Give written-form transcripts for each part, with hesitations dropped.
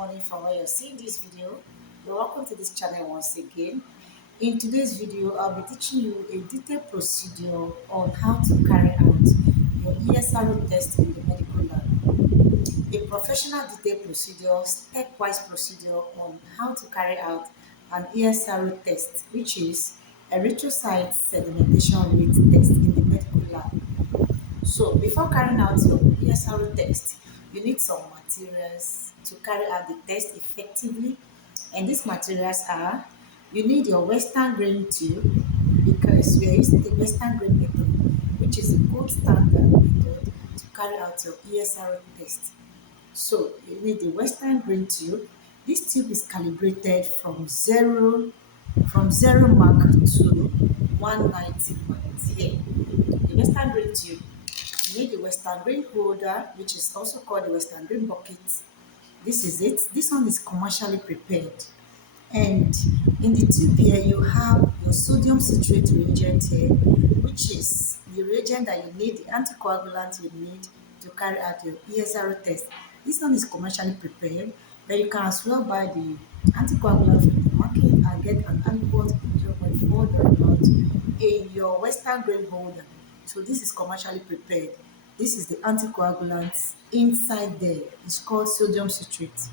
morning from where you're seeing this video. You're welcome to this channel once again. In today's video, I'll be teaching you a detailed procedure on how to carry out your ESR test in the medical lab. A professional detailed procedure, stepwise procedure on how to carry out an ESR test, which is erythrocyte sedimentation rate test in the medical lab. So before carrying out your ESR test, you need some materials to carry out the test effectively. And these materials are, you need your Western grain tube because we are using the Western grain method, which is a gold standard method to carry out your ESR test. So you need the Western grain tube. This tube is calibrated from zero mark to 190 marks here. The Western grain tube, you need the Western grain holder, which is also called the Western grain bucket. This is it. This one is commercially prepared. And in the tube here, you have your sodium citrate reagent here, which is the reagent that you need, the anticoagulant you need to carry out your ESR test. This one is commercially prepared, but you can as well buy the anticoagulant from the market and get an alcohol 0.4 thereabout in your Western grain holder. So this is commercially prepared. This is the anticoagulant inside there. It's called sodium citrate.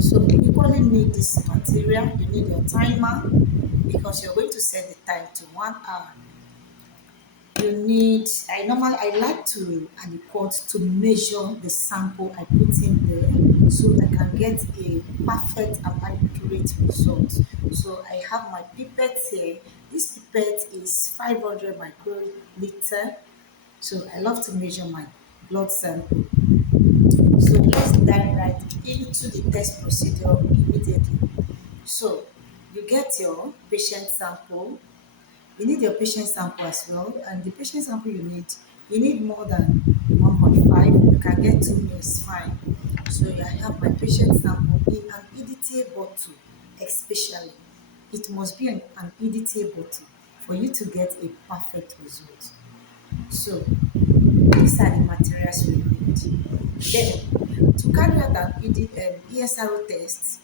So you equally need this material. You need your timer because you're going to set the time to 1 hour. You need, I like to aliquot to measure the sample I put in there so I can get a perfect and accurate result. So I have my pipette here. This pipette is 500 microliter. So I love to measure my blood sample. So let's dive right into the test procedure immediately. So you get your patient sample. You need your patient sample as well, and the patient sample you need more than 1.5. You can get 2 is fine. So I have my patient sample in an EDTA bottle, especially. It must be an EDTA bottle for you to get a perfect result. So these are the materials we need. Then, to carry out an ESRO test,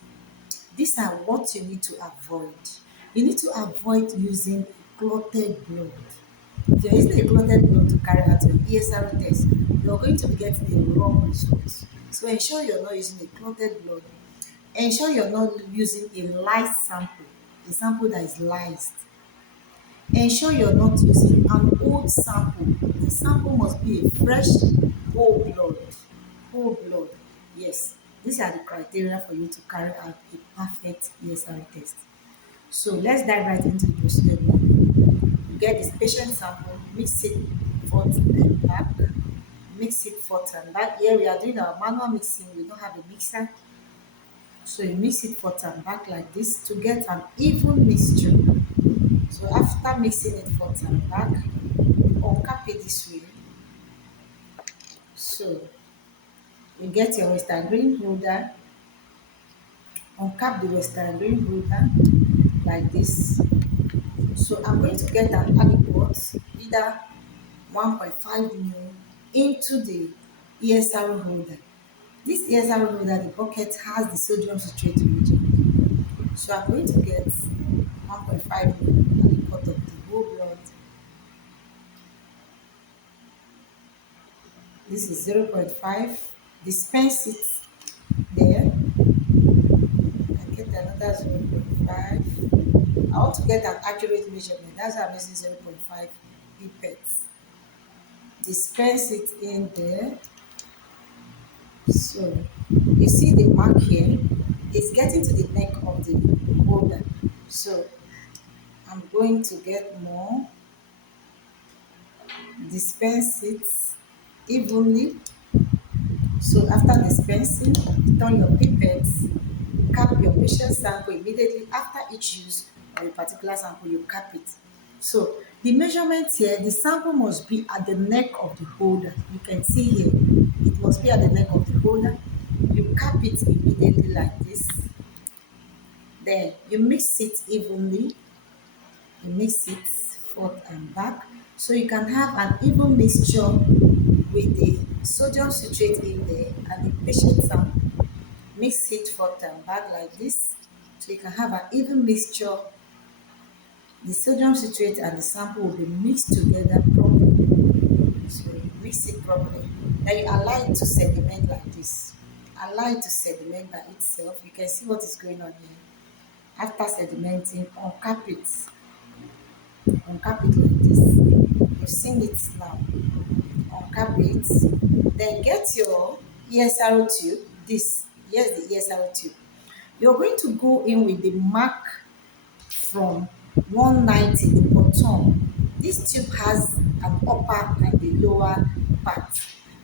these are what you need to avoid. You need to avoid using clotted blood. If you're using a clotted blood to carry out your ESRO test, you're going to be getting a wrong result. So ensure you're not using a clotted blood. Ensure you're not using a lysed sample, a sample that is lysed. Ensure you're not using an old sample. The sample must be a fresh whole blood. Whole blood. Yes, these are the criteria for you to carry out a perfect ESR test. So let's dive right into the procedure now. You get this patient sample, mix it front and back. Mix it front and back. Here we are doing our manual mixing. We don't have a mixer. So you mix it front and back like this to get an even mixture. So after mixing it front and back, uncap it this way. So you get your Western green holder, uncap the Western green holder like this. So I'm going to get an aliquot, either 1.5 ml, into the ESR holder. This ESR holder, the bucket has the sodium citrate reagent. So I'm going to get 1.5 ml aliquot of the whole blood. This is 0.5. Dispense it there. I get another 0.5. I want to get an accurate measurement. That's why I'm using 0.5 pipettes. Dispense it in there. So you see the mark here. It's getting to the neck of the holder. So I'm going to get more. Dispense it evenly. So after dispensing, turn your pipette, cap your patient sample immediately after each use of a particular sample, you cap it. So the measurement here, the sample must be at the neck of the holder. You can see here, it must be at the neck of the holder. You cap it immediately like this. Then you mix it evenly. You mix it forth and back. So you can have an even mixture with the sodium citrate in there and the patient sample. Mix it front and back like this, so you can have an even mixture. The sodium citrate and the sample will be mixed together properly. So you mix it properly. Then you allow it to sediment like this. Allow it to sediment by itself. You can see what is going on here. After sedimenting, uncap it like this. You've seen it now. Uncap it. Then get your ESR tube. This, here's the ESR tube. You're going to go in with the mark from 190, the bottom. This tube has an upper and the lower part.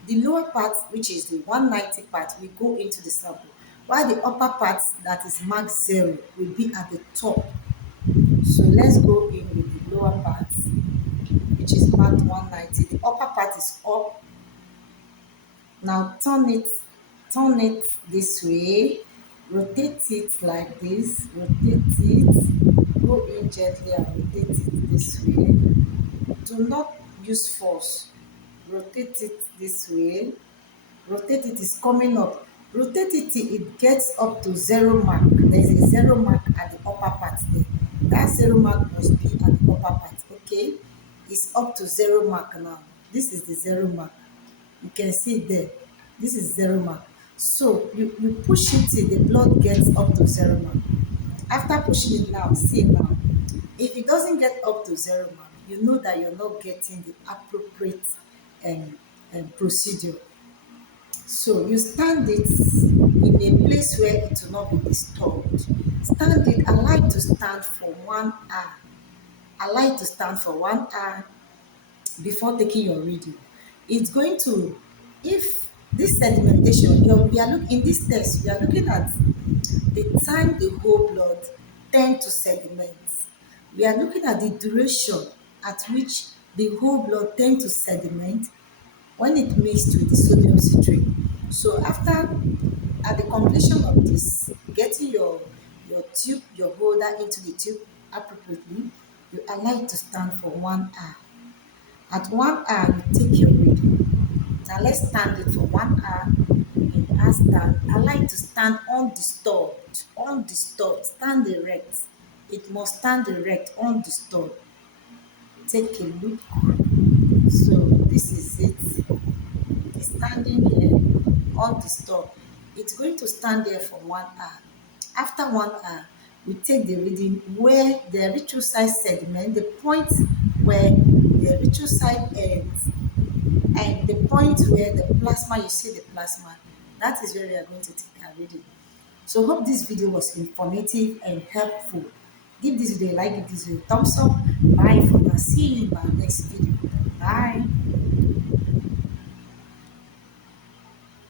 The lower part, which is the 190 part, will go into the sample, while the upper part that is marked 0 will be at the top. So let's go in with the lower part, which is marked 190. The upper part is up. Now turn it this way, rotate it like this, rotate it, go in gently and rotate it this way. Do not use force. Rotate it this way. Rotate it is coming up. Rotate it till it gets up to 0 mark. There is a 0 mark at the upper part there. That 0 mark must be at the upper part. Okay? It's up to 0 mark now. This is the 0 mark. You can see it there. This is 0 mark. So you push it till the blood gets up to 0 mark. After pushing it now, see now. If it doesn't get up to 0 mark, you know that you're not getting the appropriate um, procedure. So you stand it in a place where it will not be disturbed. Stand it, allow it to stand for 1 hour. Allow it to stand for 1 hour before taking your reading. It's going to, if this sedimentation, we are looking in this test, we are looking at the time the whole blood tend to sediment. We are looking at the duration at which the whole blood tend to sediment when it mixed with the sodium citrate. So after, at the completion of this, getting your tube, your holder into the tube appropriately, you allow it to stand for 1 hour. At 1 hour, you take your reading. Now let's stand it for 1 hour. And as stand, allow it to stand undisturbed. Undisturbed. Stand erect. It must stand erect, undisturbed. Take a look. So this is it. It's standing here undisturbed. It's going to stand there for 1 hour. After 1 hour, we take the reading where the erythrocyte sediment, the point where the erythrocyte ends, and the point where the plasma, you see the plasma, that is where we are going to take our reading. So hope this video was informative and helpful. Give this video a like, give this video a thumbs up. Bye for now. See you in my next video. Bye.